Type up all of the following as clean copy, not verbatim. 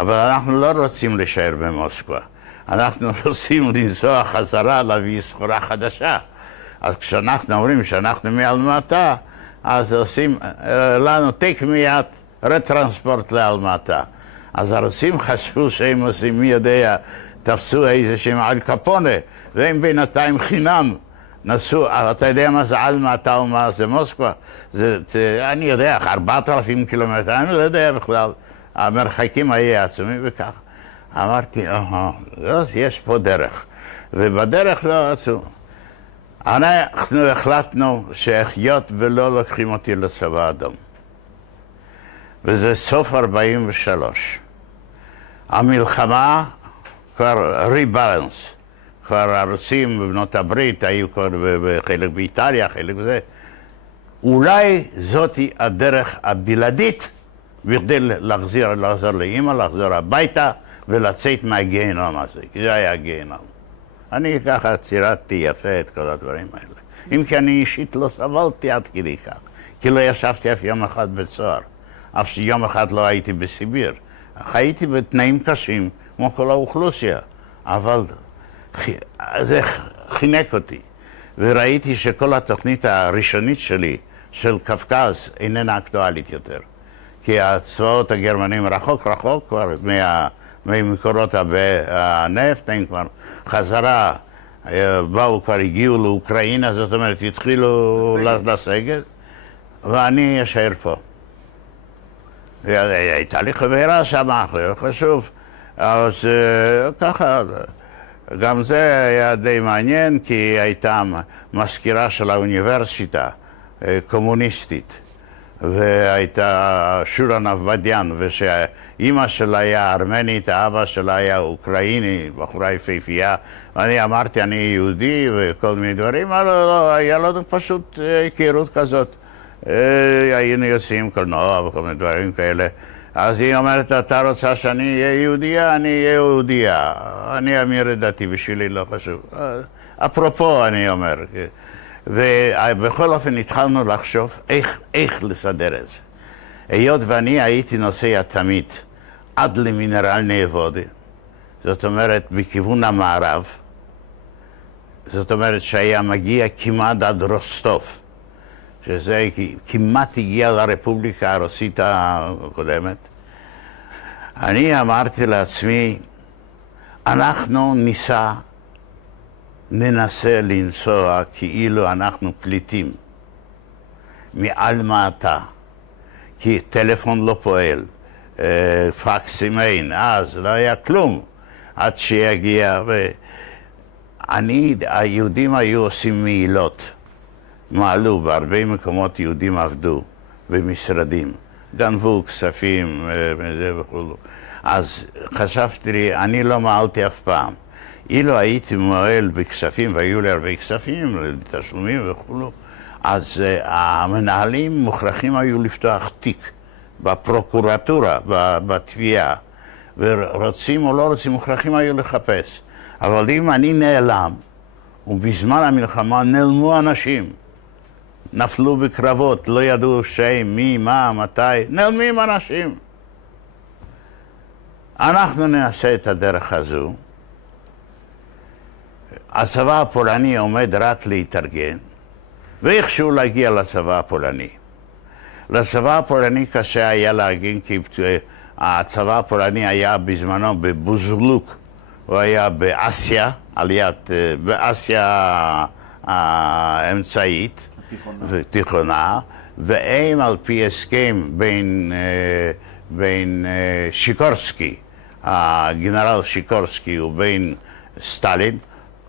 אבל אנחנו לא רוצים להישאר במוסקבה. אנחנו רוצים לנסוע חזרה להביא סחורה חדשה. אז כשאנחנו אומרים שאנחנו מאלמטה, אז עושים לנו תיק מיד רטרנספורט לאלמטה. אז הרוסים חשבו שהם עושים, מי יודע, תפסו איזה שהם על קפונה, והם בינתיים חינם נסעו. אתה יודע מה זה אלמטה ומה זה מוסקבה? אני יודע, 4,000 קילומטר, אני לא יודע בכלל. המרחקים היו עצומים וכך. אמרתי, יש פה דרך. ובדרך לא עשו. אנחנו החלטנו שהחיות ולא לוקחים אותי לצבא האדום. וזה סוף 43. המלחמה כבר ריבלנס. כבר הרוסים בבנות הברית היו כבר חלק באיטליה, חלק בזה. אולי זאתי הדרך הבלעדית בכדי לחזור לאמא, לחזור הביתה ולצאת מהגיהנום הזה. זה היה הגיהנום. אני ככה צירתי יפה את כל הדברים האלה. אם כי אני אישית לא סבלתי עד כדי כך. כי לא ישבתי אף יום אחד בסוהר. אף שיום אחד לא הייתי בסיביר. חייתי בתנאים קשים, כמו כל האוכלוסייה. אבל זה חינק אותי. וראיתי שכל התוכנית הראשונית שלי, של קווקז, איננה אקטואלית יותר. כי הצבאות הגרמנים רחוק כבר ממקורות הנפט, הם כבר חזרה, כבר הגיעו לאוקראינה, זאת אומרת, התחילו לסגת, ואני אשאר פה. הייתה לי חברה שם, חשוב. אז ככה, גם זה היה די מעניין, כי הייתה מזכירה של האוניברסיטה, קומוניסטית. והייתה שורה נבדיין, ושאימא שלה היה ארמנית, האבא שלה היה אוקראיני, בחורה יפהפייה. אני אמרתי, אני יהודי וכל מיני דברים, אבל לא, היה לנו פשוט היכרות כזאת. היינו יוצאים קולנוע וכל מיני דברים כאלה. אז היא אומרת, אתה רוצה שאני אהיה יהודייה? אני אהיה יהודייה. אני אמיר את דעתי, בשבילי לא חשוב. אפרופו, אני אומר. ובכל אופן התחלנו לחשוב איך לסדר את זה. היות ואני הייתי נוסע תמיד עד למינרל נאבודה, זאת אומרת בכיוון המערב, זאת אומרת שהיה מגיע כמעט עד רוסטוב, שזה כמעט הגיע לרפובליקה הרוסית הקודמת. אני אמרתי לעצמי, אנחנו ננסה לנסוע כאילו אנחנו פליטים מאלמטה, כי טלפון לא פועל, פקסים אין, אז לא היה כלום עד שיגיע. היהודים היו עושים מעילות, מעלו, בהרבה מקומות יהודים עבדו במשרדים, גנבו כספים וכו'. אז חשבתי לי, אני לא מעלתי אף פעם. אילו הייתי מועל בכספים, והיו לי הרבה כספים, לתשלומים וכו', אז המנהלים מוכרחים היו לפתוח תיק בפרוקורטורה, בתביעה, ורוצים או לא רוצים, מוכרחים היו לחפש. אבל אם אני נעלם, ובזמן המלחמה נעלמו אנשים, נפלו בקרבות, לא ידעו שם, מי, מה, מתי, נעלמים אנשים. אנחנו נעשה את הדרך הזו. הצבא הפולני עומד רק להתארגן, ואיכשהו להגיע לצבא הפולני. לצבא הפולני קשה היה להגן, כי הצבא הפולני היה בזמנו בבוזלוק, הוא היה באסיה, באסיה האמצעית, תיכונה, והם על פי הסכם בין שיקורסקי, הגנרל שיקורסקי ובין סטלין,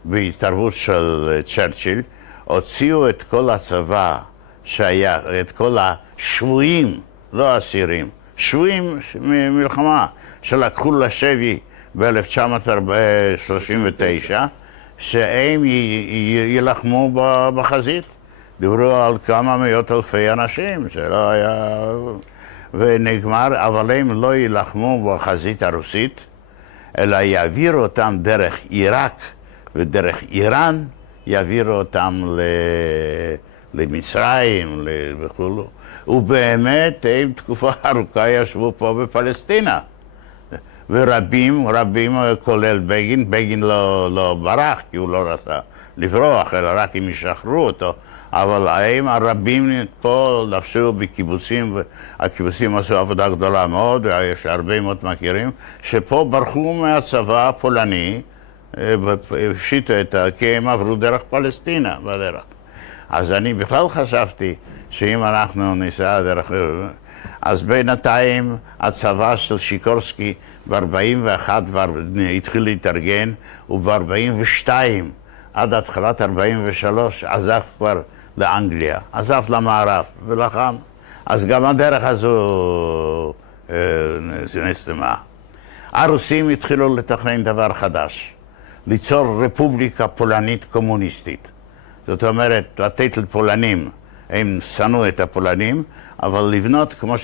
בהתערבות של צ'רצ'יל, הוציאו את כל הצבא שהיה, את כל השבויים, לא אסירים, שבויים ממלחמה, שלקחו לשבי ב-1939, שהם יילחמו בחזית. דיברו על כמה מאות אלפי אנשים, שלא היה... ונגמר, אבל הם לא יילחמו בחזית הרוסית, אלא יעבירו אותם דרך עיראק, ודרך איראן יעבירו אותם למצרים וכו'. ובאמת הם תקופה ארוכה ישבו פה בפלסטינה. ורבים, כולל בגין, בגין לא ברח, כי הוא לא רצה לברוח, אלא רק אם ישחררו אותו, אבל הם הרבים פה לבשו בקיבוצים, והקיבוצים עשו עבודה גדולה מאוד, ויש הרבה מאוד מכירים, שפה ברחו מהצבא הפולני, הפשיטו כי הם עברו דרך פלסטינה בדרך. אז אני בכלל חשבתי שאם אנחנו ניסע דרך... אז בינתיים הצבא של שיקורסקי ב-41 כבר התחיל להתארגן, וב-42 עד התחלת 43 עזב כבר לאנגליה, עזב למערב ולחם. אז גם הדרך הזו נסתמה. הרוסים התחילו לתכנן דבר חדש, ליצור רפובליקה פולנית קומוניסטית. זאת אומרת, לתת לפולנים, הם שנאו את הפולנים, אבל לבנות כמו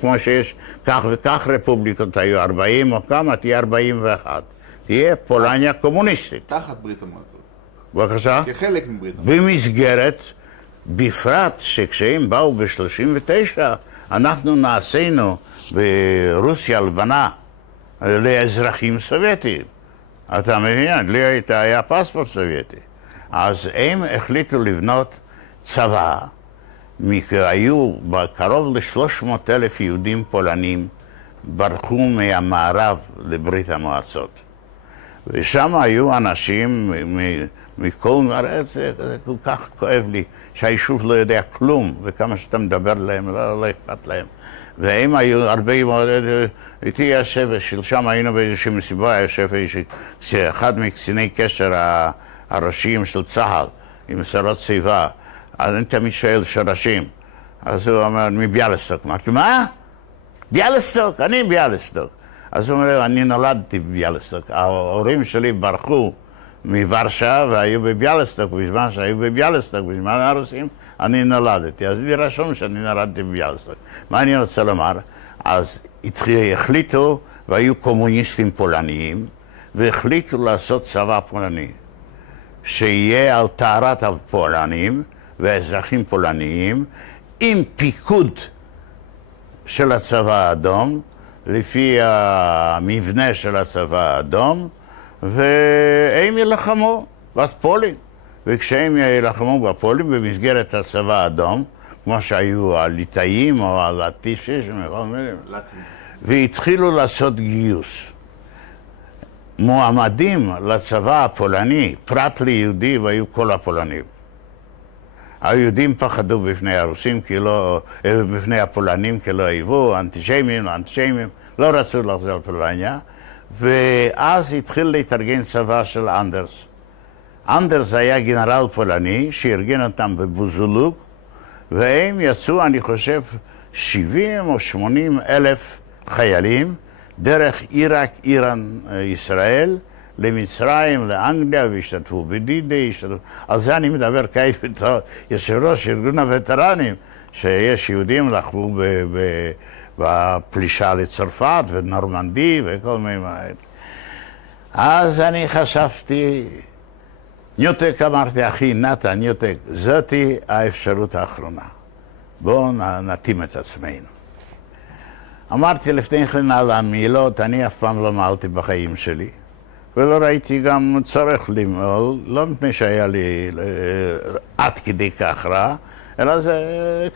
כמו שיש כך וכך רפובליקות, היו 40 או כמה, תהיה 41. תהיה פולניה קומוניסטית. תחת ברית המועצות. בבקשה? כחלק מברית המועצות. במסגרת, בפרט שכשהם באו ב-39, אנחנו נעשינו ברוסיה הלבנה לאזרחים סובייטיים. אתה מבין? לי היה פספורט סובייטי. אז הם החליטו לבנות צבא, היו קרוב ל-300,000 יהודים פולנים ברחו מהמערב לברית המועצות. ושם היו אנשים מכל מערכת, זה כל כך כואב לי, שהיישוב לא יודע כלום, וכמה שאתה מדבר להם, לא אכפת להם. והם היו הרבה מאוד, איתי יושב, שלשם היינו באיזושהי מסיבה, יושב אחד מקציני קשר הראשיים של צה"ל, עם שרות שיבה, אז אני תמיד שואל שורשים. אז הוא אומר, מביאליסטוק. אמרתי, מה? ביאליסטוק? אני ביאליסטוק. אז הוא אומר, אני נולדתי בביאליסטוק. ההורים שלי ברחו מוורשה והיו בביאליסטוק, בזמן שהיו בביאליסטוק, בזמן הרוסים, אני נולדתי. אז לי רשום שאני נולדתי בביאליסטוק. מה אני רוצה לומר? אז החליטו, והיו קומוניסטים פולניים, והחליטו לעשות צבא פולני, שיהיה על טהרת הפולנים ואזרחים פולניים, עם פיקוד של הצבא האדום, לפי המבנה של הצבא האדום, והם ילחמו בפולין. וכשהם ילחמו בפולין במסגרת הצבא האדום, כמו שהיו הליטאים או הלטישים, והתחילו לעשות גיוס. מועמדים לצבא הפולני, פרט ליהודי, והיו כל הפולנים. היהודים פחדו בפני הרוסים, בפני הפולנים, כי לא היוו, אנטישמים, לא רצו לחזור לפולניה, ואז התחיל להתארגן צבא של אנדרס. אנדרס היה גנרל פולני שארגן אותם בבוזולוק, והם יצאו, אני חושב, 70 או 80 אלף חיילים, דרך עיראק, איראן, ישראל, למצרים, לאנגליה, והשתתפו בדידי, על זה אני מדבר כעת בתור יושב ראש ארגון הווטרנים, שיש יהודים לחמו בפלישה לצרפת ונורמנדי וכל מיני מהר. אז אני חשבתי, ניוטק, אמרתי, אחי נתן, ניוטק, זאתי האפשרות האחרונה. בואו נתאים את עצמנו. אמרתי לפני כן על המילות, אני אף פעם לא מעלתי בחיים שלי, ולא ראיתי גם צורך למעול, לא מפני שהיה לי עד כדי כך רע, אלא זה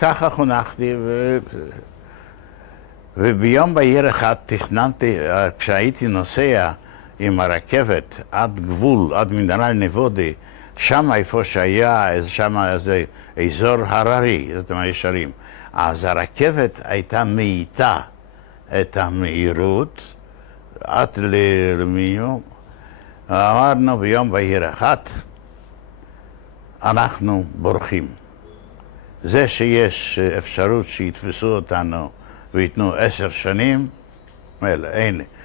ככה חונכתי. וביום בהיר אחד תכננתי, כשהייתי נוסע עם הרכבת עד גבול, עד מדינה נבודי, שם איפה שהיה, שם איזה אזור הררי, זאת אומרת ישרים. אז הרכבת הייתה מאיטה את המהירות עד למינימום. אמרנו ביום בהיר אחד, אנחנו בורחים. זה שיש אפשרות שיתפסו אותנו ויתנו 10 שנים,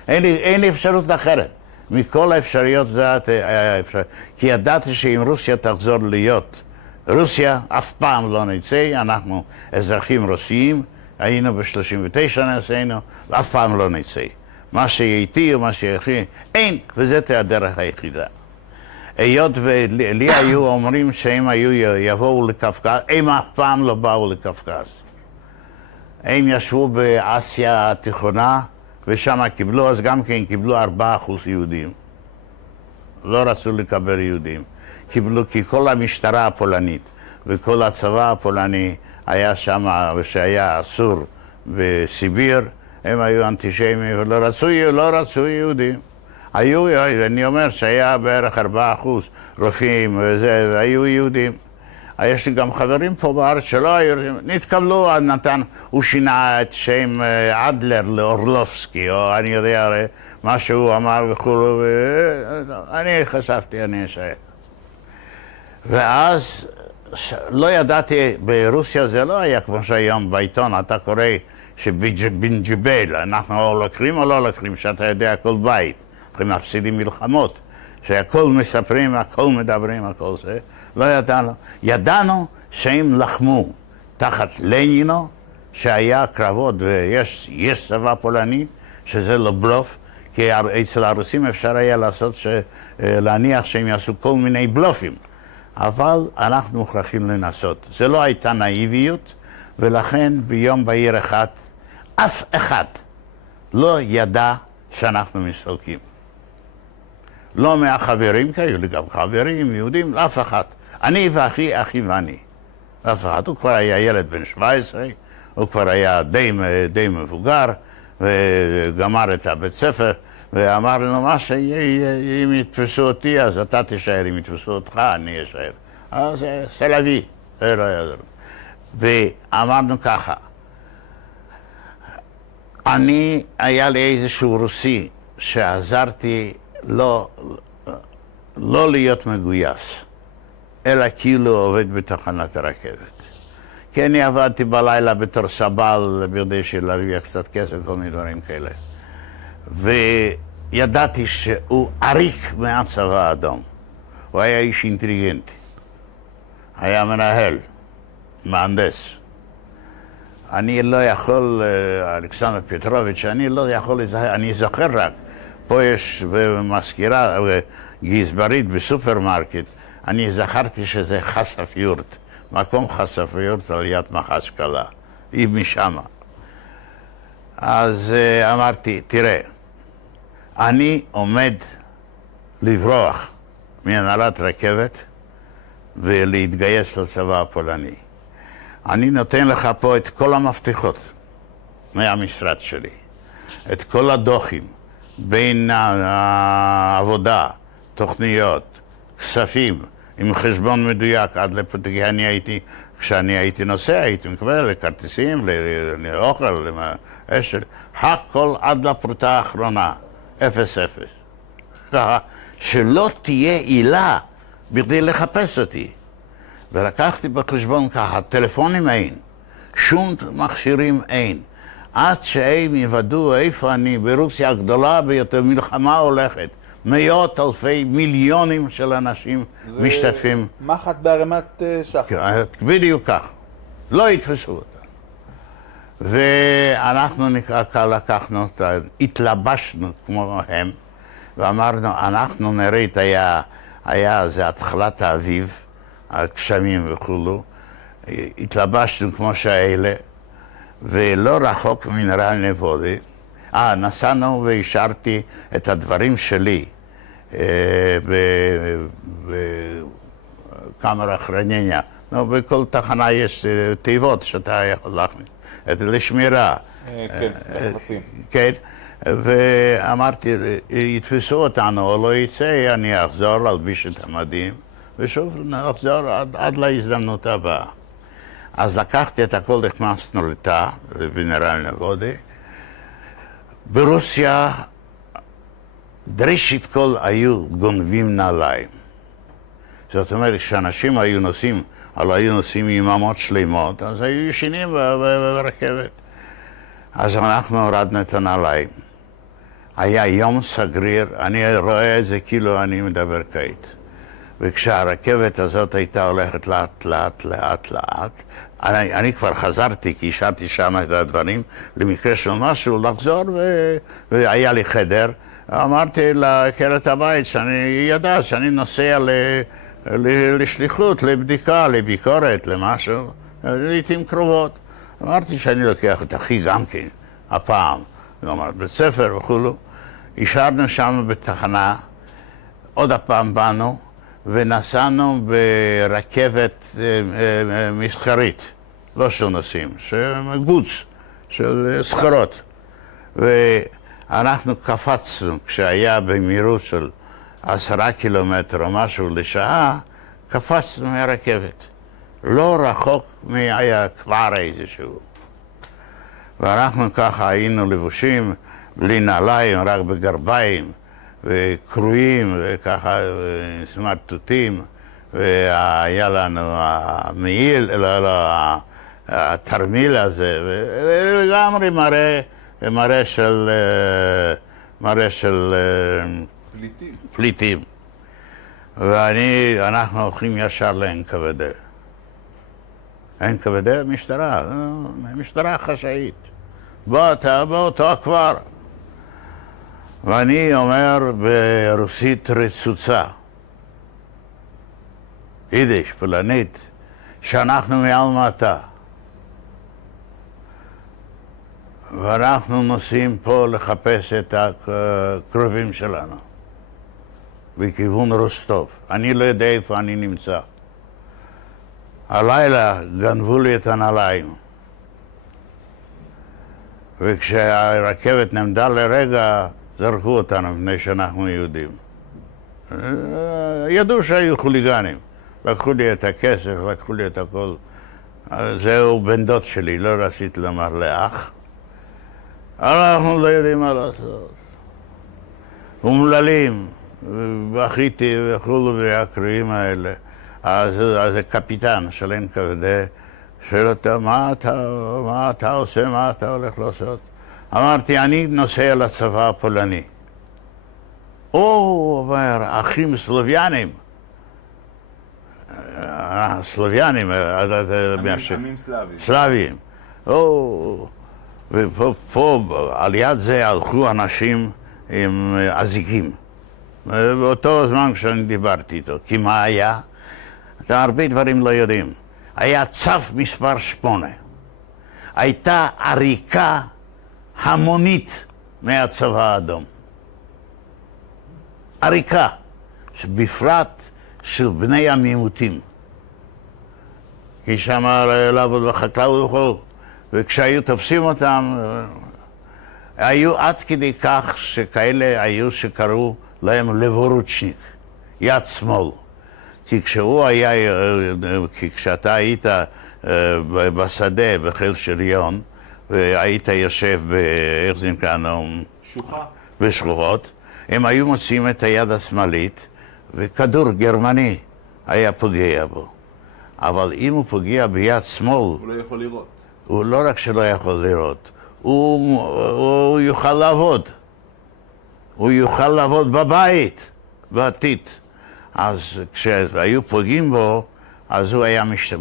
אין לי אפשרות אחרת. מכל האפשריות זה היה אפשר. כי ידעתי שאם רוסיה תחזור להיות רוסיה, אף פעם לא נצא, אנחנו אזרחים רוסיים, היינו ב-39 נעשינו, ואף פעם לא נצא. מה שאיתי או מה שיחי, אין, וזאת הדרך היחידה. היות ולי היו אומרים שהם יבואו לקפקז, הם אף פעם לא באו לקפקז. הם ישבו באסיה התיכונה, ושם קיבלו, אז גם כן קיבלו 4% יהודים. לא רצו לקבל יהודים. קיבלו, כי כל המשטרה הפולנית וכל הצבא הפולני היה שם, ושהיה אסור בסיביר, הם היו אנטישמים ולא רצו יהודים. אני אומר שהיה בערך 4% רופאים וזה, והיו יהודים. יש לי גם חברים פה בארץ שלא היו, נתקבלו, הוא שינה את שם אדלר לאורלובסקי, או אני יודע מה שהוא אמר וכולו, אני חשבתי, אני אשאר. ואז לא ידעתי, ברוסיה זה לא היה כמו שהיום בעיתון, אתה קורא שבנג'יבל, אנחנו או לוקחים או לא לוקחים, שאתה יודע כל בית, אנחנו מפסידים מלחמות, שהכל מספרים, הכל מדברים, הכל זה, לא ידענו. ידענו שהם לחמו תחת לנינו, שהיה קרבות ויש צבא פולני, שזה לא בלוף, כי אצל הרוסים אפשר היה להניח שהם יעשו כל מיני בלופים. אבל אנחנו מוכרחים לנסות. זה לא הייתה נאיביות, ולכן ביום בהיר אחד, אף אחד לא ידע שאנחנו מסתלקים. לא מהחברים, כי היו לי גם חברים, יהודים, אף אחד. אני אחי ואני. אף אחד. הוא כבר היה ילד בן 17, הוא כבר היה די מבוגר, וגמר את הבית ספר, ואמר לנו, מה שאם יתפסו אותי, אז אתה תישאר, אם יתפסו אותך, אני אשאר. אז סלבי. ואמרנו ככה, היה לי איזשהו רוסי שעזרתי לא להיות מגויס, אלא כאילו עובד בתחנת הרכבת. כי אני עבדתי בלילה בתור סבל, בכדי להרוויח קצת כסף, כל מיני דברים כאלה. וידעתי שהוא עריק מהצבא האדום. הוא היה איש אינטליגנטי. היה מנהל, מהנדס. אני לא יכול, אלכסנדר פטרוביץ', אני לא יכול לזכר, אני זוכר רק. פה יש במזכירה, גזברית בסופרמרקט, אני זכרתי שזה חסף יורט. מקום חסף יורט על יד מח"ש קלה. היא משמה. אז אמרתי, תראה, אני עומד לברוח מהנהלת רכבת ולהתגייס לצבא הפולני. אני נותן לך פה את כל המפתחות מהמשרד שלי, את כל הדוחים בין העבודה, תוכניות, כספים, עם חשבון מדויק עד לפתקי כשאני הייתי נוסע, הייתי מקבל לכרטיסים, לאוכל, לאשל, הכל עד לפרוטה האחרונה, 0-0. ככה, שלא תהיה עילה בכדי לחפש אותי. ולקחתי בחשבון ככה, טלפונים אין, שום מכשירים אין, עד שהם יוודאו איפה אני, ברוסיה הגדולה ביותר, מלחמה הולכת. מאות אלפי מיליונים של אנשים משתתפים. מחט בערימת שחר. בדיוק כך. לא יתפסו אותה. ואנחנו לקחנו, התלבשנו כמו הם, ואמרנו, אנחנו נראית, היה זה התחלת האביב, הגשמים וכולו, התלבשנו כמו שהאלה, ולא רחוק מנהרל נבודי, נסענו והשארתי את הדברים שלי בקאמרה חרנניה. בכל תחנה יש תיבות שאתה יכול להכניס, לשמירה. כן, לחפשים. כן, ואמרתי, יתפסו אותנו או לא יצא, אני אחזור להלביש את המדים, ושוב נחזור עד להזדמנות הבאה. אז לקחתי את הכל, נכנסנו לתא, בנהרל נבודי. ברוסיה, ראשית כל היו גונבים נעליים. זאת אומרת, כשאנשים היו נוסעים יממות שלמות, אז היו ישנים ברכבת. אז אנחנו הורדנו את הנעליים. היה יום סגריר, אני רואה את זה כאילו אני מדבר כעת. וכשהרכבת הזאת הייתה הולכת לאט, אני כבר חזרתי, כי השארתי שם את הדברים, למקרה של משהו, לחזור, והיה לי חדר. אמרתי לעקרת הבית שאני ידע שאני נוסע לשליחות, לבדיקה, לביקורת, למשהו, לעתים קרובות. אמרתי שאני לוקח את אחי גם כן, הפעם, גמר בית ספר וכולו. השארנו שם בתחנה, עוד הפעם באנו, ונסענו ברכבת מסחרית, לא של נוסעים, גוץ, של סחורות. ואנחנו קפצנו, כשהיה במהירות של 10 קילומטר או משהו לשעה, קפצנו מהרכבת. לא רחוק היה כבר איזשהו. ואנחנו ככה היינו לבושים, בלי נעליים, רק בגרביים, וקרועים, וככה סמרטוטים, והיה לנו המעיל, התרמיל הזה, ולגמרי מראה של פליטים. ואנחנו הולכים ישר ל-NKVD. NKVD משטרה, משטרה חשאית. באותו הכפר. ואני אומר ברוסית רצוצה, יידיש, פולנית, שאנחנו מאלמטה. ואנחנו נוסעים פה לחפש את הקרובים שלנו, בכיוון רוסטוב. אני לא יודע איפה אני נמצא. הלילה גנבו לי את הנעליים. וכשהרכבת נעמדה לרגע, זרקו אותנו מפני שאנחנו יהודים. ידעו שהיו חוליגנים. לקחו לי את הכסף, לקחו לי את הכל. זהו בן דוד שלי, לא רציתי לומר לאח. אנחנו לא יודעים מה לעשות. אומללים, בכיתי וכולו והקרואים האלה. אז הקפיטן של NKVD שואל אותו, מה אתה עושה, מה אתה הולך לעשות? אמרתי, אני נוסע לצבא הפולני. הוא אומר, אחים סלוביאנים. סלוביאנים, עמים סלאביים. סלאביים. ופה, על יד זה הלכו אנשים עם אזיקים. באותו זמן כשאני דיברתי איתו. כי מה היה? הרבה דברים לא יודעים. היה צו מספר 8. הייתה עריקה המונית מהצבא האדום. עריקה, בפרט של בני המיעוטים. כי שם לעבוד בחקלאות וכו'. וכשהיו תופסים אותם, היו עד כדי כך שכאלה היו שקראו להם לבורוצ'ניק, יד שמאל. כי כשאתה היית בשדה בחיל שריון, והיית יושב איך זה נקרא, בשלוחות, הם היו מוצאים את היד השמאלית, וכדור גרמני היה פוגע בו. אבל אם הוא פוגע ביד שמאל, הוא לא יכול לראות. הוא לא רק שלא יכול לראות, הוא יוכל לעבוד. הוא יוכל לעבוד בבית, בעתיד. אז כשהיו פוגעים בו, אז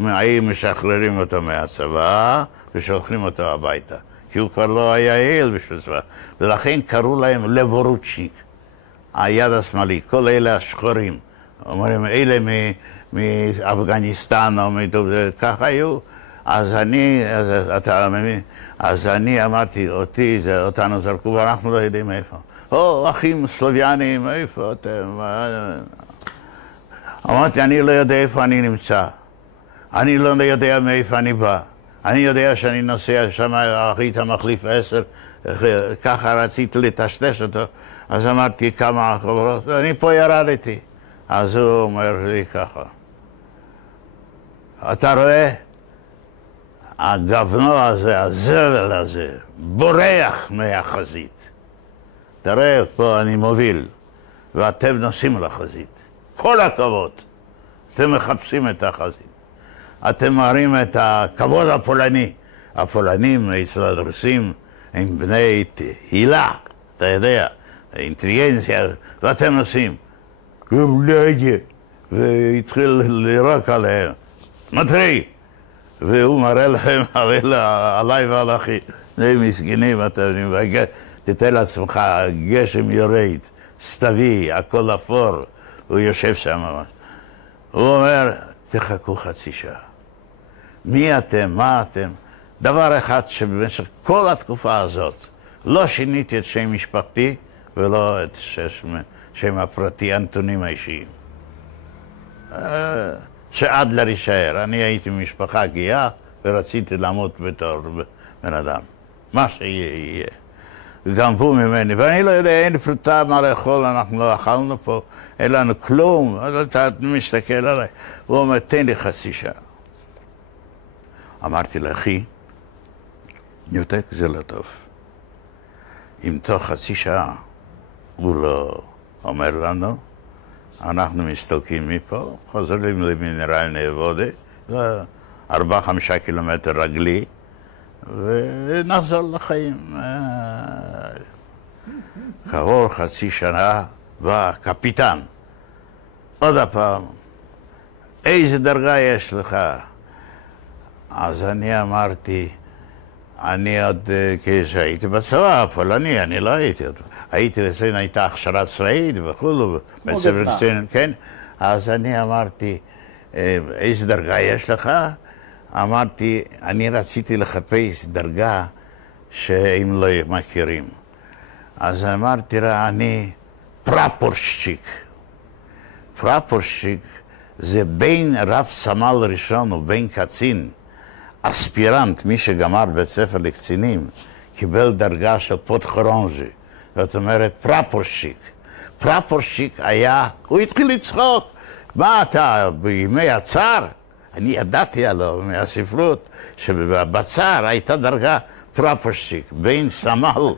היו משחררים אותו מהצבא ושולחים אותו הביתה. כי הוא כבר לא היה יעיל בשביל צבא. ולכן קראו להם לבורוצ'ניק, היד השמאלית, כל אלה השחורים. אומרים, אלה מאפגניסטן או ככה היו. אז אני אמרתי, אותנו זרקו ואנחנו לא יודעים איפה. אחים סלוביאנים, איפה אתם? אמרתי, אני לא יודע איפה אני נמצא. אני לא יודע מאיפה אני בא. אני יודע שאני נוסע שם, היית מחליף 10, ככה רציתי לטשטש אותו. אז אמרתי כמה חברות, אני פה ירדתי. אז הוא אומר לי ככה, אתה רואה? הגבנו הזה, הזבל הזה, בורח מהחזית. תראה, פה אני מוביל, ואתם נוסעים לחזית. כל הכבוד. אתם מחפשים את החזית. אתם מראים את הכבוד הפולני. הפולנים, אצל הרוסים, הם בני תהילה, אתה יודע, אינטליגנציה, ואתם נוסעים. והתחיל לירוק עליהם. מטרי! והוא מראה להם, עליי ועל אחי. זה מסכנים, תתן לעצמך, גשם יורד, סתווי, הכל אפור. הוא יושב שם ממש. הוא אומר, תחכו חצי שעה. מי אתם? מה אתם? דבר אחד שבמשך כל התקופה הזאת, לא שיניתי את שם משפחתי ולא את שם הפרטי, הנתונים האישיים. שאדלר יישאר. אני הייתי ממשפחה גאה ורציתי למות בתור בן אדם. מה שיהיה. גנבו ממני, ואני לא יודע, אין פרוטה מה לאכול, אנחנו לא אכלנו פה, אין לנו כלום. אתה מסתכל עליי, הוא אומר, תן לי חצי שעה. אמרתי לאחי, ניותק זה לא טוב. אם תוך חצי שעה הוא לא אומר לנו, אנחנו מסתלקים מפה, חוזרים למינרל נאבודה, 4-5 קילומטר רגלי, ונחזור לחיים. כעבור חצי שנה בא קפיטן, עוד הפעם, איזה דרגה יש לך? אז אני אמרתי, אני עוד כשהייתי בצבא הפולני, אני לא הייתי עוד. הייתי אצלנו, הייתה הכשרה צבאית וכולו, בסדר קצינים, כן? אז אני אמרתי, איזה דרגה יש לך? אמרתי, אני רציתי לחפש דרגה שהם לא מכירים. אז אמרתי לה, אני פרפורשיק. פרפורשיק זה בין רב סמל ראשון ובין קצין. אספירנט, מי שגמר בית ספר לקצינים, קיבל דרגה של פוטחורנז'י. זאת אומרת, פרפורשיק. פרפורשיק היה, הוא התחיל לצחוק. מה אתה, בימי הצער? אני ידעתי עליו מהספרות, שבצער הייתה דרגה פרפורשיק, בין סמל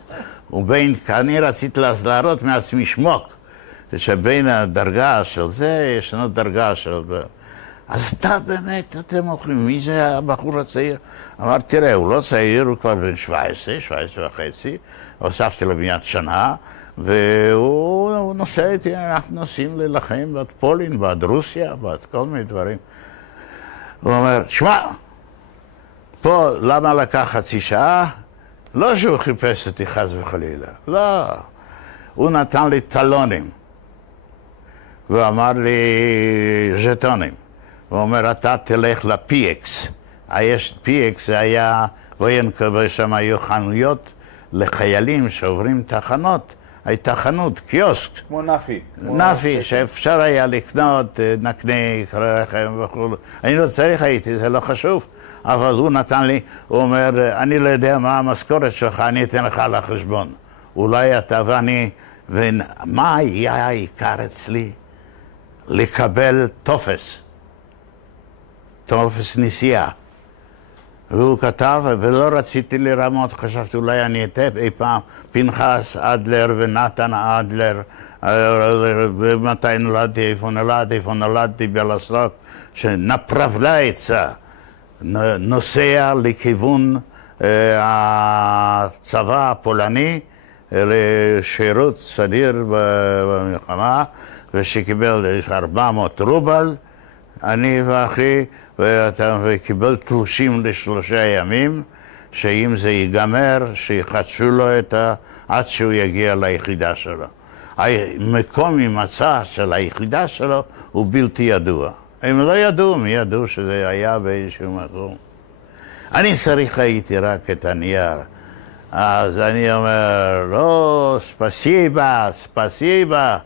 ובין, אני רציתי להראות מעצמי שמוק, שבין הדרגה של זה, ישנה דרגה של... אז אתה באמת, אתם הולכים, מי זה הבחור הצעיר? אמר, תראה, הוא לא צעיר, הוא כבר בן 17, 17 וחצי, הוספתי לו מיד שנה, והוא נוסע איתי, אנחנו נוסעים להילחם בעד פולין, בעד רוסיה, בעד כל מיני דברים. הוא אומר, שמע, פה למה לקח חצי שעה? לא שהוא חיפש אותי חס וחלילה, לא. הוא נתן לי טלונים, והוא אמר לי ז'טונים. הוא אומר, אתה תלך ל-PX. PX זה היה, שם היו חנויות לחיילים שעוברים תחנות. הייתה חנות, קיוסק. כמו נאפי. נאפי, שאפשר היה לקנות, נקניק, רחם וכו'. אני לא צריך הייתי, זה לא חשוב. אבל הוא נתן לי, הוא אומר, אני לא יודע מה המשכורת שלך, אני אתן לך על החשבון. אולי אתה ואני, ומה היה העיקר אצלי? לקבל טופס. טופס נסיעה. והוא כתב, ולא רציתי לרמות, חשבתי אולי אני אתן אי פעם פנחס אדלר ונתן אדלר, ומתי נולדתי, איפה נולדתי בלסלוק, שנפרבלייצה, נוסע לכיוון הצבא הפולני לשירות סדיר במלחמה, ושקיבל 400 רובל, אני ואחי, וקיבל תלושים ל3 ימים, שאם זה ייגמר, שיחדשו לו עד שהוא יגיע ליחידה שלו. מקום הימצא של היחידה שלו הוא בלתי ידוע. הם לא ידעו, מי ידעו שזה היה באיזשהו מקום. אני צריך הייתי רק את הנייר. אז אני אומר, לא, ספסיבה, ספסיבה.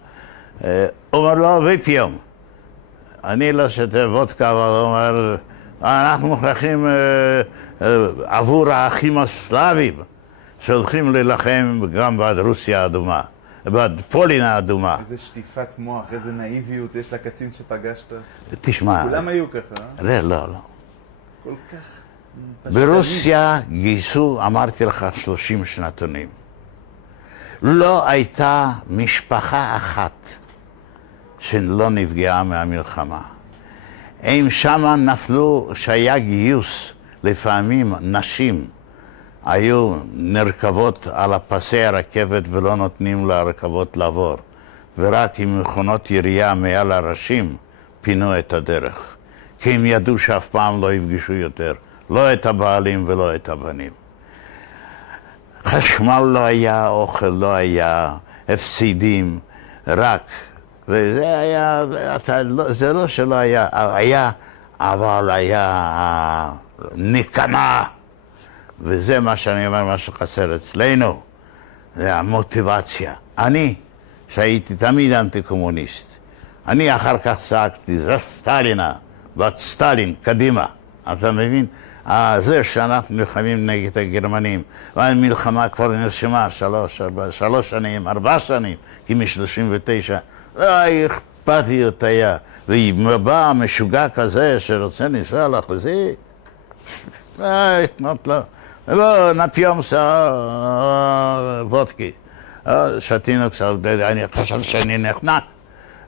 הוא אומר לו, ויפיום. אני לא שותה וודקה, אבל הוא אומר, אנחנו מוכרחים עבור האחים הסלאבים שהולכים להילחם גם בעד רוסיה האדומה, בעד פולין האדומה. איזה שטיפת מוח, איזה נאיביות יש לקצין שפגשת. תשמע. כולם היו ככה. לא, לא. כל כך... ברוסיה גייסו, אמרתי לך, 30 שנתונים. לא הייתה משפחה אחת שלא נפגעה מהמלחמה. הם שמה נפלו, שהיה גיוס, לפעמים נשים היו נרכבות על הפסי הרכבת ולא נותנים לרכבות לעבור, ורק עם מכונות ירייה מעל הראשים פינו את הדרך, כי הם ידעו שאף פעם לא יפגשו יותר, לא את הבעלים ולא את הבנים. חשמל לא היה, אוכל לא היה, הפסידים, רק. וזה היה, זה לא שלא היה, היה, אבל היה נקמה. וזה מה שאני אומר, מה שחסר אצלנו. זה המוטיבציה. אני, שהייתי תמיד אנטי-קומוניסט, אני אחר כך צעקתי, זה סטלינה, בת סטלין, קדימה. אתה מבין? זה שאנחנו נלחמים נגד הגרמנים, והמלחמה כבר נרשמה 3 שנים, 4 שנים, כי מ-39, אכפתיות היה. ובא המשוגע כזה שרוצה לנסוע לחזית, אמרת לו, בוא נפיום וודקי. שתינו קצת, אני חושב שאני נחנק.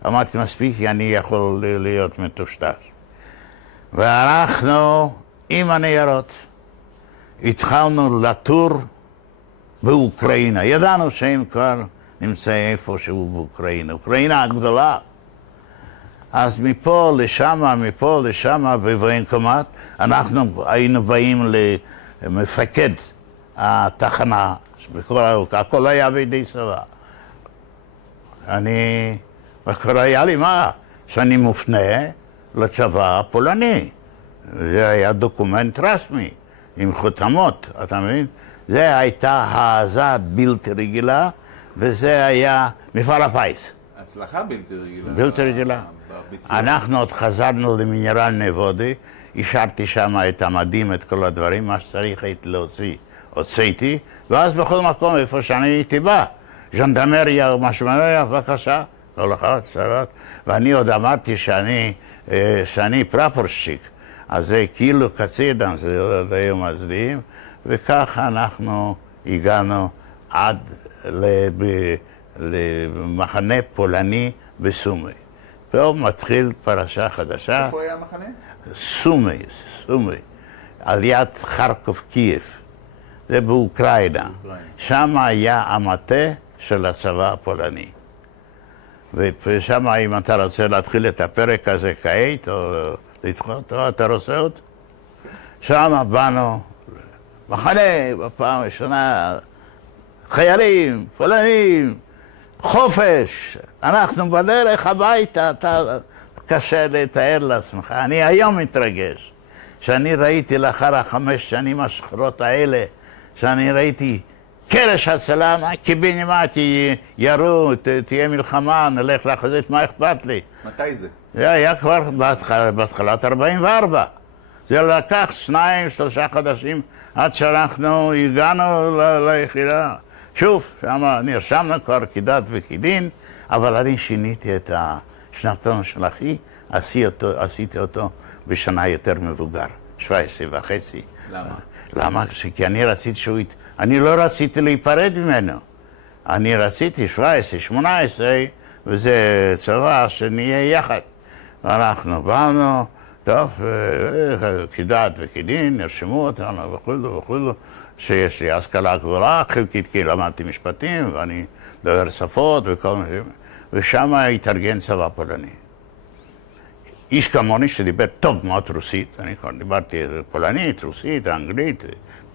אמרתי מספיק, כי אני יכול להיות מטושטש. ואנחנו עם הניירות התחלנו לטור באוקראינה. ידענו שהם כבר נמצאים איפשהו באוקראינה. אוקראינה הגדולה. אז מפה לשם, בוויינקומט, אנחנו היינו באים למפקד התחנה, הכל היה בידי צבא. כבר היה לי מה? שאני מופנה לצבא הפולני. זה היה דוקומנט רשמי, עם חותמות, אתה מבין? זה הייתה העזה בלתי רגילה, וזה היה מפעל הפיס. הצלחה בלתי רגילה. בלתי רגילה. אנחנו עוד חזרנו למינרל נבודי, השארתי שם את המדים, את כל הדברים, מה שצריך הייתי להוציא, הוצאתי, ואז בכל מקום איפה שאני הייתי בא, ז'נדמריה או משמעיה, בבקשה, כל אחד, צרות, ואני עוד אמרתי שאני פרפורשיק, אז זה כאילו קצידן, זה עוד היו מצדיעים, וככה אנחנו הגענו עד למחנה פולני בסומי. פה מתחיל פרשה חדשה. איפה היה המחנה? סומי, על יד חרקוב קייב. זה באוקראינה. שם היה המטה של הצבא הפולני. ושם אם אתה רוצה להתחיל את הפרק הזה כעת, או לדחות, או אתה רוצה עוד? שם באנו, מחנה בפעם הראשונה, חיילים, פולנים, חופש, אנחנו בדרך הביתה, קשה לתאר לעצמך. אני היום מתרגש, שאני ראיתי לאחר 5 שנים השחורות האלה, שאני ראיתי קרש הצלם, קיביני מתי, ירו, תהיה מלחמה, נלך לחזית, מה אכפת לי? מתי זה? זה היה כבר בהתחלת 44. זה לקח 2-3 חודשים עד שאנחנו הגענו ליחידה. שוב, שם נרשמנו כבר כדת וכדין, אבל אני שיניתי את השנתון של אחי, עשיתי אותו בשנה יותר מבוגר, 17.5. למה? למה? כי אני לא רציתי להיפרד ממנו. אני רציתי 17, 18, וזה צבא שנהיה יחד. ואנחנו באנו, טוב, כדת וכדין, נרשמו אותנו וכו', שיש לי השכלה גבוהה, חלקית כי למדתי משפטים, ואני דובר שפות וכל מיני, ושם התארגן צבא פולני. איש כמוני שדיבר טוב מאוד רוסית, אני כבר דיברתי פולנית, רוסית, אנגלית,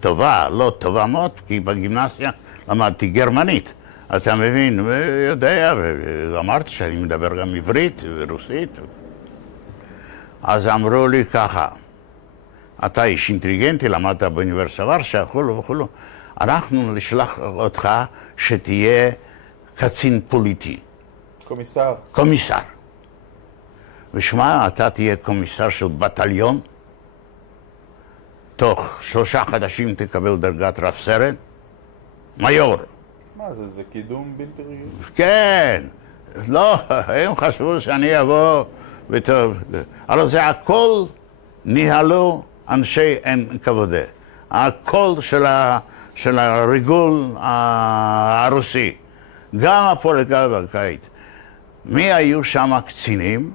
טובה, לא טובה מאוד, כי בגימנסיה למדתי גרמנית. אתה מבין, ויודע, ואמרתי שאני מדבר גם עברית ורוסית. אז אמרו לי ככה, אתה איש אינטליגנטי, למדת באוניברסיטה ורשה, וכולו, אנחנו נשלח אותך שתהיה קצין פוליטי. קומיסר. קומיסר. ושמע, אתה תהיה קומיסר של בטליון, תוך 3 חודשים תקבל דרגת רב סרן, מיור. מה זה, זה קידום בלתי רגיל? כן, לא, הם חשבו שאני אבוא וטוב. אבל זה הכל ניהלו אנשי NKVD. הכל של הריגול הרוסי. גם הפוליטיקה הבנקאית. מי היו שם קצינים?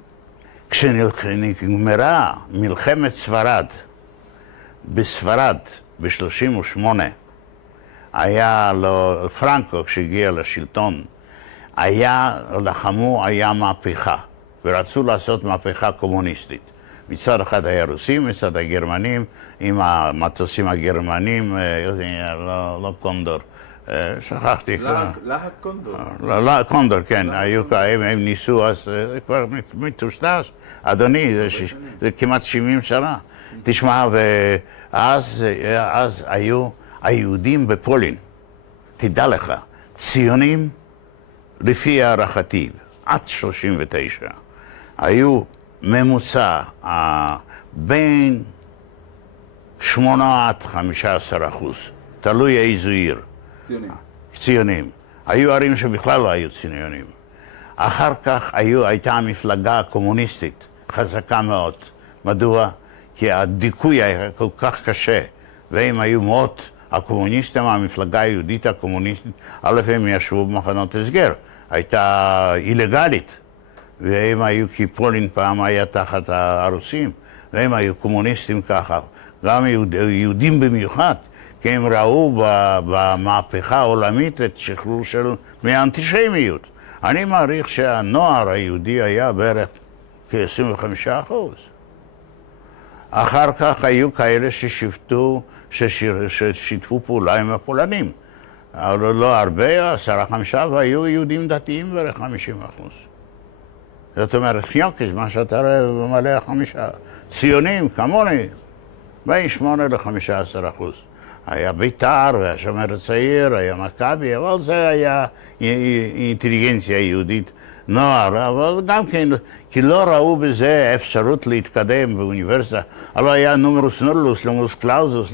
כשנגמרה מלחמת ספרד, בספרד, ב-38, היה לו, פרנקו כשהגיע לשלטון, לחמו, היה מהפכה, ורצו לעשות מהפכה קומוניסטית. מצד אחד היה רוסים, מצד הגרמנים, עם המטוסים הגרמנים, לא קונדור, שכחתי. להק קונדור. לא, קונדור, כן, הם ניסו, אז כבר מטושטש. אדוני, זה כמעט 70 שנה. תשמע, ואז היו היהודים בפולין. תדע לך, ציונים, לפי הערכתי, עד 39, היו ממוצע בין 8 עד 15%, תלוי איזו עיר. ציונים. היו ערים שבכלל לא היו ציונים. אחר כך הייתה המפלגה הקומוניסטית, חזקה מאוד. מדוע? כי הדיכוי היה כל כך קשה, והם היו מאוד, הקומוניסטים, המפלגה היהודית הקומוניסטית, א' הם ישבו במחנות הסגר, הייתה אילגלית, והם היו, כי פולין פעם היה תחת הרוסים, והם היו קומוניסטים ככה, גם יהודים במיוחד, כי הם ראו במהפכה העולמית את שחרור מהאנטישמיות. אני מעריך שהנוער היהודי היה בערך כ-25%. אחר כך היו כאלה ששיתפו פעולה עם הפולנים. אבל לא הרבה, 10-15, והיו יהודים דתיים בערך 50%. זאת אומרת, חיוקס, מה שאתה רואה במלא 5, ציונים כמוני, בין 8-15%. היה בית"ר, והיה שומר הצעיר, היה מכבי, אבל זה היה אינטליגנציה יהודית, נוער, אבל גם כן, כי לא ראו בזה אפשרות להתקדם באוניברסיטה. הלוא היה נומרוס נולוס, נומרוס קלאוזוס,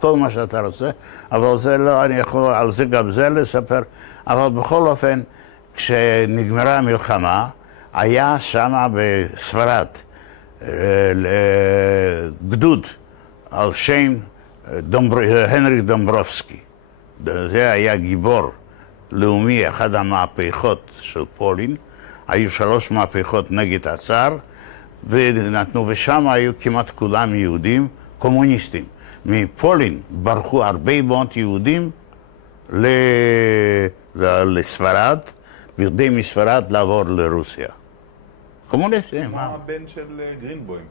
כל מה שאתה רוצה, אבל זה לא, אני יכול על זה גם זה לספר, אבל בכל אופן, כשנגמרה המלחמה, היה שמה בספרד גדוד על שם הנרי דומברובסקי. זה היה גיבור לאומי, אחד המהפכות של פולין. היו 3 מהפכות נגד הצאר, ושם היו כמעט כולם יהודים קומוניסטים. מפולין ברחו הרבה מאוד יהודים לספרד, בכדי מספרד לעבור לרוסיה. קומוניסטים. מה הבן של גרינבוים?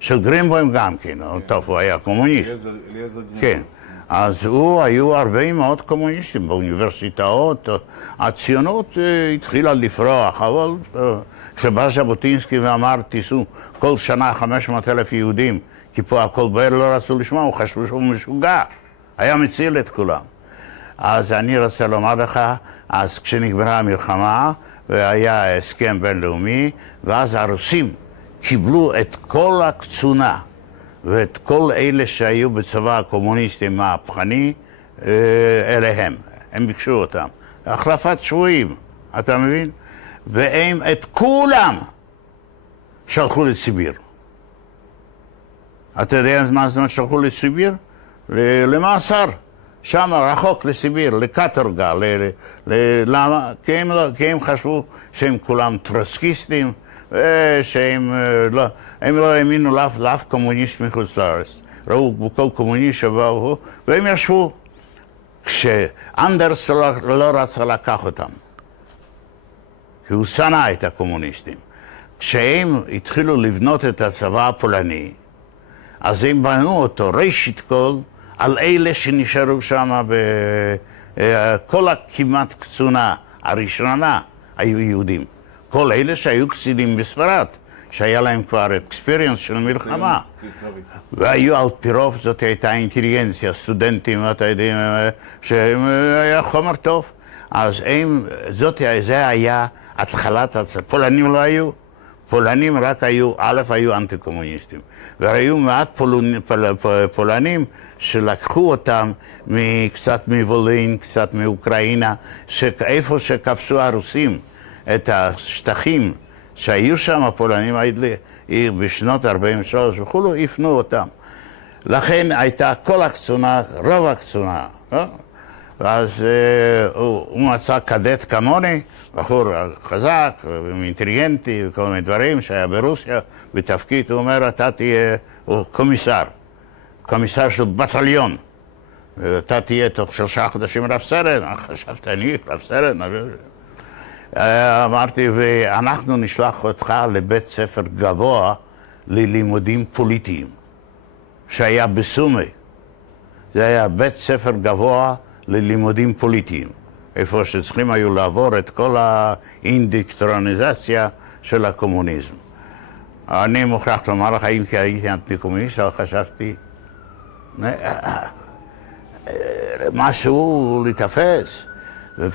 של גרינבוים גם כן, טוב, הוא היה קומוניסט. אליעזר גרינבוים. כן, אז היו הרבה מאוד קומוניסטים באוניברסיטאות. הציונות התחילה לפרוח, אבל כשבא ז'בוטינסקי ואמר, תיסעו כל שנה 500,000 יהודים, כי פה הכל בעיר לא רצו לשמוע, הוא חשבו שהוא משוגע, היה מציל את כולם. אז אני רוצה לומר לך, אז כשנגמרה המלחמה, והיה הסכם בינלאומי, ואז הרוסים קיבלו את כל הקצונה ואת כל אלה שהיו בצבא הקומוניסטי מהפכני אליהם. הם ביקשו אותם. החלפת שבויים, אתה מבין? והם את כולם שלחו לסיביר. אתה יודע מה זאת אומרת שלחו לסיביר? למאסר. שם רחוק לסיביר, לקטרגה. למה? כי הם חשבו שהם כולם טרוסקיסטים, ושהם לא האמינו לאף קומוניסט מחוץ לארץ. ראו בכל קומוניסט שבאו, והם ישבו. כשאנדרס לא רצה לקח אותם, כי הוא שנא את הקומוניסטים. כשהם התחילו לבנות את הצבא הפולני, אז הם בנו אותו ראשית כל על אלה שנשארו שם, כל הכמעט קצונה הראשונה היו יהודים. כל אלה שהיו קצינים בספרד, שהיה להם כבר אקספיריאנס של מלחמה. והיו על פי רוב, זאת הייתה אינטליגנציה, סטודנטים, אתה יודעים, שהיה חומר טוב. אז זה היה התחלת הצבא. פולנים לא היו. פולנים רק היו, היו אנטי-קומוניסטים. והיו מעט פולנים שלקחו אותם קצת מבולין, קצת מאוקראינה, איפה שכבשו הרוסים את השטחים שהיו שם הפולנים בשנות 43 וכולו, הפנו אותם. לכן הייתה כל הקצונה, רוב הקצונה. ואז הוא מצא קדט כמוני, בחור חזק ואינטליגנטי וכל מיני דברים שהיה ברוסיה בתפקיד. הוא אומר, אתה תהיה קומיסר של בטליון. אתה תהיה תוך 3 חודשים רב סרן. חשבת אני רב סרן. אמרתי, ואנחנו נשלח אותך לבית ספר גבוה ללימודים פוליטיים, שהיה בסומי. זה היה בית ספר גבוה ללימודים פוליטיים, איפה שצריכים היו לעבור את כל האינדוקטריניזציה של הקומוניזם. אני מוכרח לומר לך, אם כי הייתי אנטי-קומוניסט, אבל חשבתי, משהו להתאפס.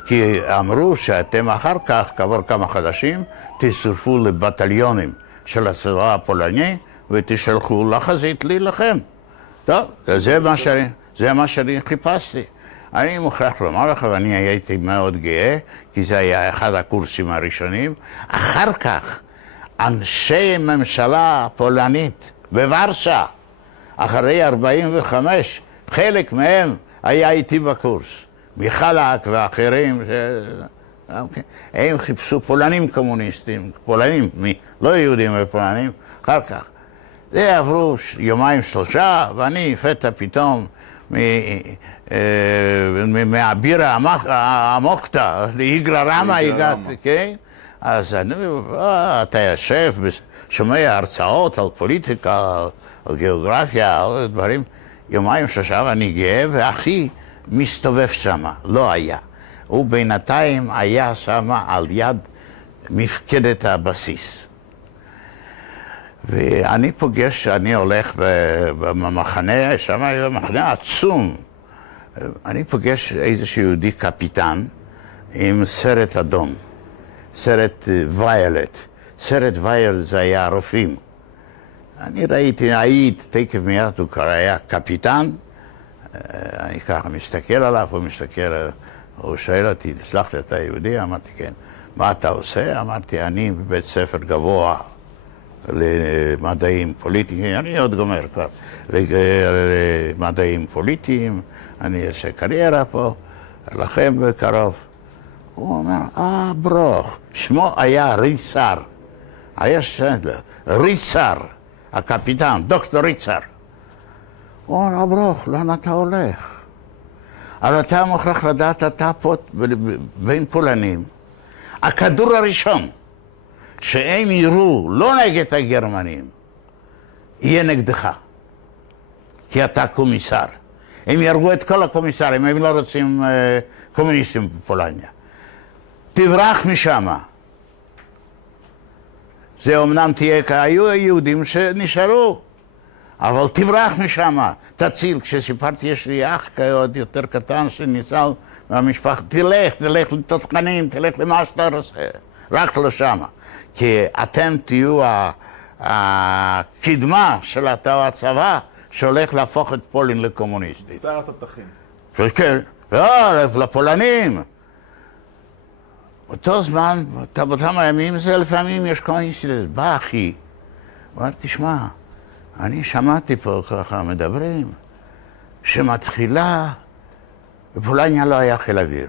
כי אמרו שאתם אחר כך, כעבור כמה חודשים, תצטרפו לבטליונים של הצבא הפולני ותשלחו לחזית להילחם. טוב, זה מה שאני חיפשתי. אני מוכרח לומר לך, ואני הייתי מאוד גאה, כי זה היה אחד הקורסים הראשונים. אחר כך, אנשי ממשלה פולנית בוורשה, אחרי 45, חלק מהם היה איתי בקורס. מחלק ואחרים, הם חיפשו פולנים קומוניסטים, פולנים, לא יהודים ופולנים, אחר כך. זה עברו יומיים שלושה, ואני לפתע פתאום מהבירה המוקטה לאיגרא רמא הגעתי, כן? אז אתה יושב, שומע הרצאות על פוליטיקה, על גיאוגרפיה, על דברים, יומיים שלושה, ואני גאה, ואחי מסתובב שמה, לא היה. הוא בינתיים היה שמה על יד מפקדת הבסיס. ואני פוגש, אני הולך במחנה, שם היה מחנה עצום. אני פוגש איזשהו יהודי קפיטן עם סרט אדום, סרט ויולט. סרט ויולט זה היה רופאים. אני ראיתי, תקף מיד, הוא כבר היה קפיטן. אני ככה מסתכל עליו, הוא שואל אותי, תסלח לי, אתה יהודי? אמרתי, כן. מה אתה עושה? אמרתי, אני בבית ספר גבוה למדעים פוליטיים, אני עוד גומר כבר, למדעים פוליטיים, אני אעשה קריירה פה, לכם בקרוב. הוא אומר, ברוך, שמו היה ריצר, היה שנדלר, ריצר, הקפיטן, דוקטור ריצר. הוא אומר, ברוך, לאן אתה הולך? אבל אתה מוכרח לדעת, אתה פה בין פולנים. הכדור הראשון שהם יראו לא נגד הגרמנים, יהיה נגדך, כי אתה קומיסר. הם ירגו את כל הקומיסרים, הם לא רוצים קומוניסטים בפולניה. תברח משם. זה אומנם היו היהודים שנשארו, אבל תברח משם, תציל. כשסיפרתי, יש לי אח עוד יותר קטן שניצל מהמשפחה, תלך לתותחנים, תלך למה שאתה רוצה, רק לא שמה. כי אתם תהיו הקדמה של הצבא שהולך להפוך את פולין לקומוניסטית. שר התותחים. כן, לפולנים. אותו זמן, באותם הימים זה לפעמים יש כל אינסטנט. בא אחי, הוא אומר, תשמע, אני שמעתי פה ככה מדברים, שמתחילה, בפולניה לא היה חיל אוויר.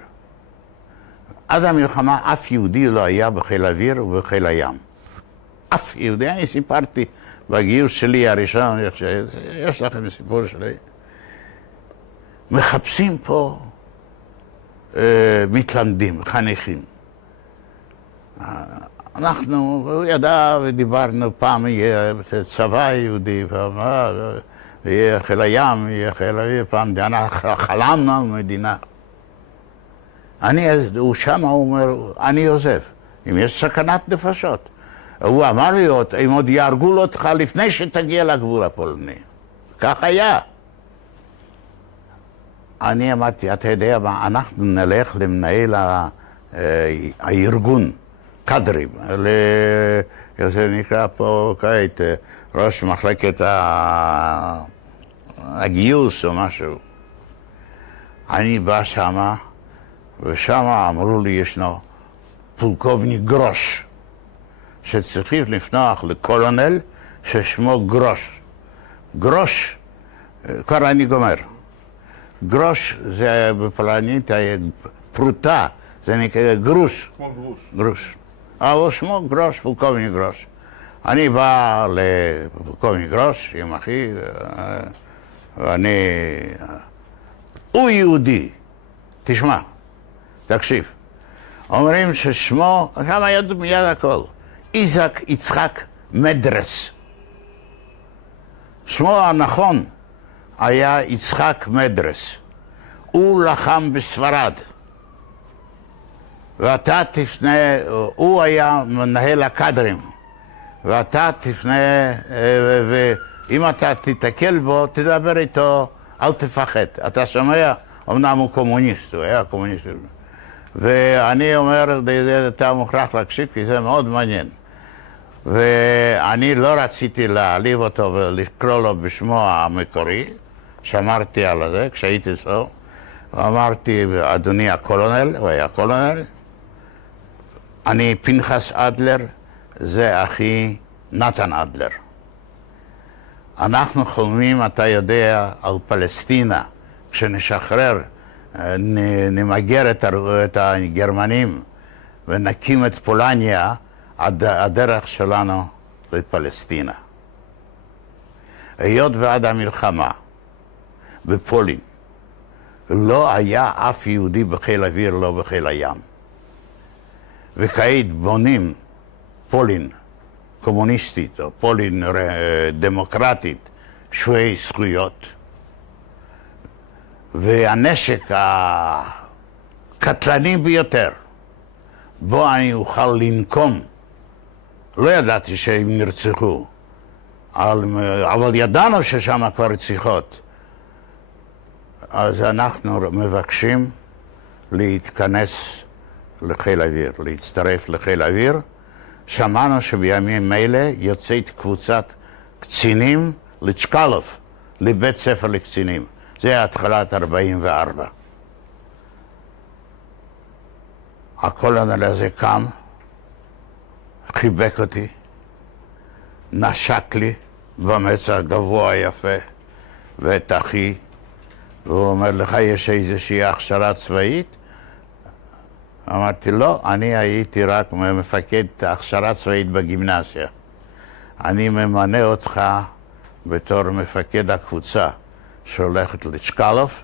עד המלחמה אף יהודי לא היה בחיל אוויר ובחיל הים. אף יהודי, אני סיפרתי בגיוס שלי הראשון, יש לכם סיפור שלי. מחפשים פה מתלמדים, חניכים. אנחנו, הוא ידע ודיברנו פעם יהיה צבא יהודי, פעם יהיה חיל הים, יהיה חיל אוויר, פעם חלמנו מדינה. הוא שם, הוא אומר, אני עוזב, אם יש סכנת נפשות. הוא אמר לי, אם עוד יהרגו אותך לפני שתגיע לגבול הפולני. כך היה. אני אמרתי, אתה יודע מה, אנחנו נלך למנהל הארגון, קדרים, זה נקרא פה כעת, ראש מחלקת הגיוס או משהו. אני בא שמה, ושם אמרו לי, ישנו פולקובניק גרוש, שצריכים לפנוח לקולונל ששמו גרוש. גרוש, כבר אני גומר. גרוש זה בפולנית פרוטה, זה נקרא גרוש. כמו גרוש. גרוש. אבל שמו גרוש, פולקובניק גרוש. אני בא לפולקובניק גרוש עם אחי, ואני... הוא יהודי. תשמע, תקשיב. אומרים ששמו, שם ידעו מיד הכל. איזק יצחק מדרס. שמו הנכון היה יצחק מדרס. הוא לחם בספרד. ואתה תפנה, הוא היה מנהל הקדרים. ואתה תפנה, ואם אתה תתקל בו, תדבר איתו, אל תפחד. אתה שומע? אמנם הוא קומוניסט, הוא היה קומוניסט. ואני אומר, אתה מוכרח להקשיב, כי זה מאוד מעניין. ואני לא רציתי להעליב אותו ולקרוא לו בשמו המקורי, שמרתי על זה כשהייתי אצלו, ואמרתי, אדוני הקולונל, הוא היה קולונל, אני פנחס אדלר, זה אחי נתן אדלר. אנחנו חולמים, אתה יודע, על פלסטינה, כשנשחרר, נמגר את הגרמנים ונקים את פולניה, הדרך שלנו לפלסטינה. היות ועד המלחמה בפולין לא היה אף יהודי בחיל האוויר, לא בחיל הים. וכעת בונים פולין קומוניסטית או פולין דמוקרטית שווי זכויות, והנשק הקטלני ביותר בו אני אוכל לנקום, לא ידעתי שהם נרצחו, אבל ידענו ששם כבר רציחות. אז אנחנו מבקשים להתכנס לחיל האוויר, להצטרף לחיל האוויר. שמענו שבימים אלה יוצאת קבוצת קצינים לצ'קלוב, לבית ספר לקצינים. זה התחלת 44. הקולונל הזה קם, חיבק אותי, נשק לי במצח גבוה יפה, ואת אחי, והוא אומר, לך יש איזושהי הכשרה צבאית? אמרתי, לא, אני הייתי רק מפקד הכשרה צבאית בגימנסיה. אני ממנה אותך בתור מפקד הקבוצה שהולכת לצ'קלוב,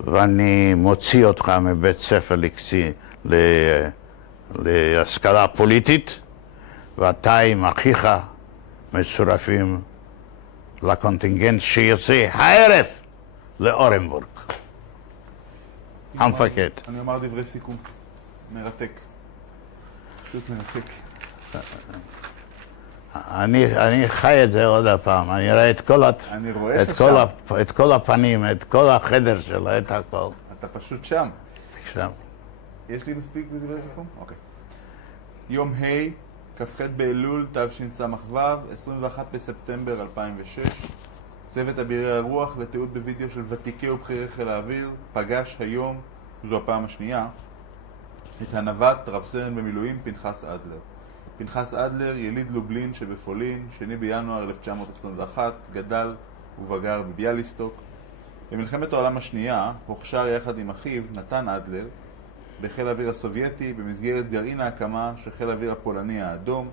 ואני מוציא אותך מבית ספר להשכלה פוליטית, ואתה עם אחיך מצורפים לקונטינגנט שיוצא הערב לאורנבורג. המפקד. אני אומר דברי סיכום. מרתק. פשוט מרתק. אני חי את זה עוד הפעם, אני רואה את כל הפנים, את כל החדר שלו, את הכל. אתה פשוט שם. שם. יש לי מספיק לדברי סיכום? אוקיי. יום ה', כ"ח באלול, תשס"ו, 21 בספטמבר 2006. צוות אבירי הרוח לתיעוד בווידאו של ותיקי ובכירי חיל האוויר פגש היום, זו הפעם השנייה, את הנווט רב סרן במילואים פנחס אדלר. פנחס אדלר, יליד לובלין שבפולין, 2 בינואר 1921, גדל ובגר בביאליסטוק. במלחמת העולם השנייה הוכשר יחד עם אחיו, נתן אדלר, בחיל האוויר הסובייטי במסגרת גרעין ההקמה של חיל האוויר הפולני האדום.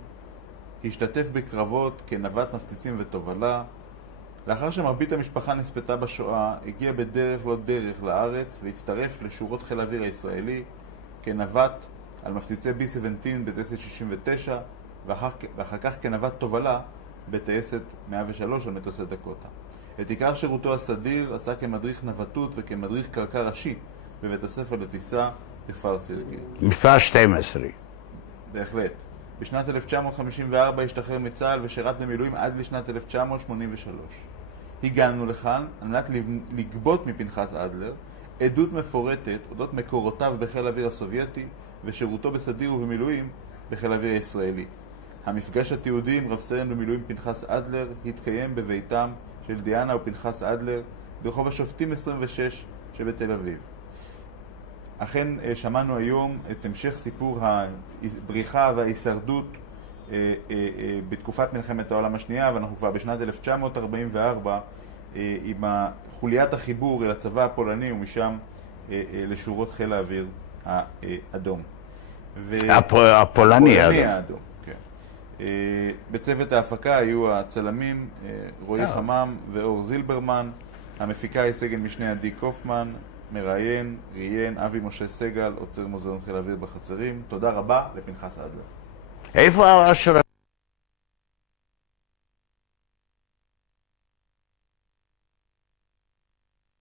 השתתף בקרבות כנווט מפציצים ותובלה. לאחר שמרבית המשפחה נספתה בשואה, הגיע בדרך לא דרך לארץ והצטרף לשורות חיל האוויר הישראלי כנווט על מפציצי B-17 בטייסת 69 ואחר כך כנווט תובלה בטייסת 103 על מטוסי דקוטה. את עיקר שירותו הסדיר עשה כמדריך נווטות וכמדריך קרקע ראשי בבית הספר לטיסה בכפר סירקין. מספר 12. בהחלט. בשנת 1954 השתחרר מצה"ל ושירת במילואים עד לשנת 1983. הגענו לכאן על מנת לגבות מפנחס אדלר עדות מפורטת אודות מקורותיו בחיל האוויר הסובייטי ושירותו בסדיר ובמילואים בחיל האוויר הישראלי. המפגש התיעודי עם רב סרן במילואים פנחס אדלר התקיים בביתם של דיאנה ופנחס אדלר ברחוב השופטים 26 שבתל אביב. אכן שמענו היום את המשך סיפור הבריחה וההישרדות בתקופת מלחמת העולם השנייה, ואנחנו כבר בשנת 1944 עם חוליית החיבור אל הצבא הפולני ומשם לשורות חיל האוויר האדום. הפולני האדום. כן. בצוות ההפקה היו הצלמים רועי חמם ואור זילברמן, המפיקה היא סגן משנה עדי קופמן, מראיין, ראיין, אבי משה סגל, עוצר מוזיאון חיל האוויר בחצרים. תודה רבה לפנחס אדלר. איפה השורשים?